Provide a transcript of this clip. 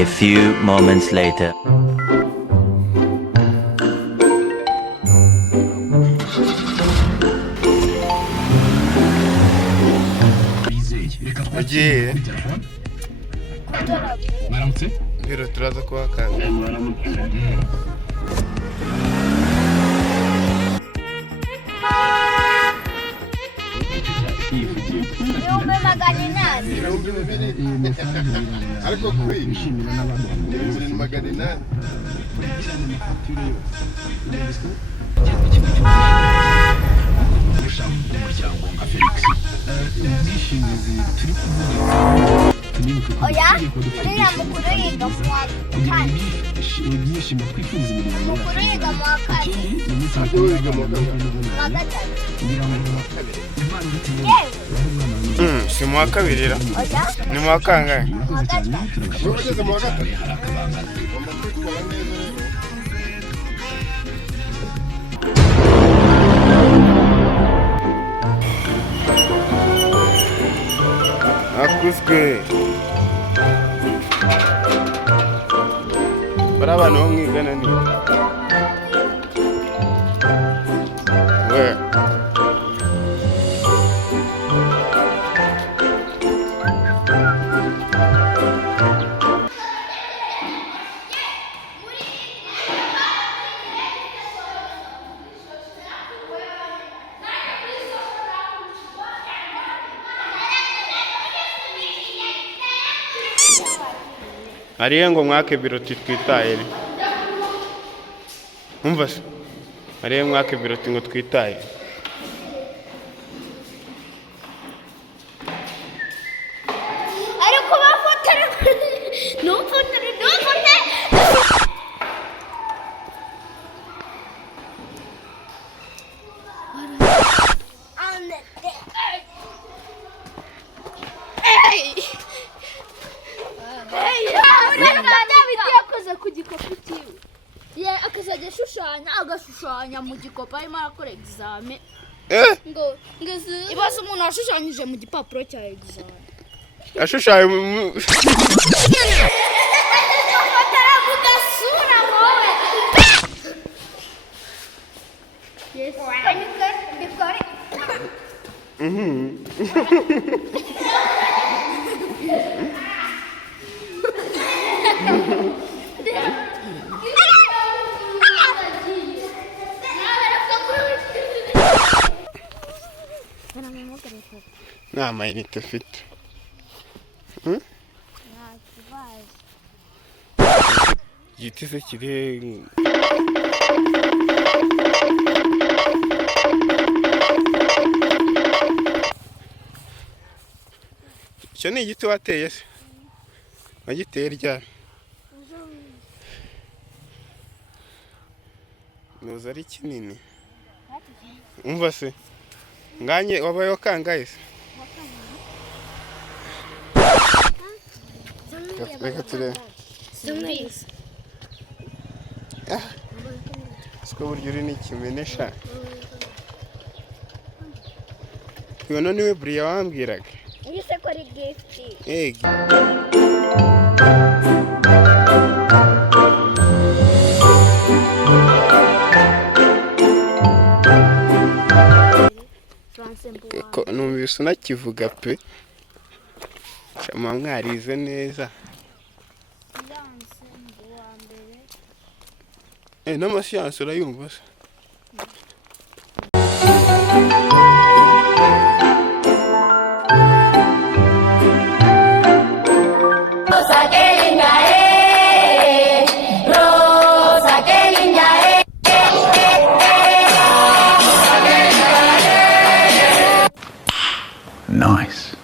A few moments later. Ugiye biro turaza kuhakanga. Ariko kwishimira n'abandi magana inani. Oya, uriya mukuru yiga mu wa kane. Mukuru yiga mu wa kane. Mu wa gatatu. Yewe. Si mu wa kabiri ra? Oya. Ni mu wa kangahe? Mu wa gatatu. Ugeze mu wa gatatu? Akuzwe. Bari abantu bo mwigana ni we hariya ngo mwake biroti twitaye umva se hariya mwake biroti ngo twitaye Ariko bafotora numfotora akazajya agashushanya mu gikopo arimo arakora examen ngo ibaze umuntu washushanyije mu gipapuro cya examen ashushanya bafotora mu gasura wowe yes can you get nta mayinite ufite igiti se kiri icyo ni igiti wateye se wagiteye ryari nuza ari kinini umva se nganye wabaye wakangaye se reka turebe siko buryo uri n'ikimenesha uyu none we buriya wambwiraga Ese ko ari gift numvise unakivuga pe shama mwarize neza n'amasiyansi urayumva se Nice.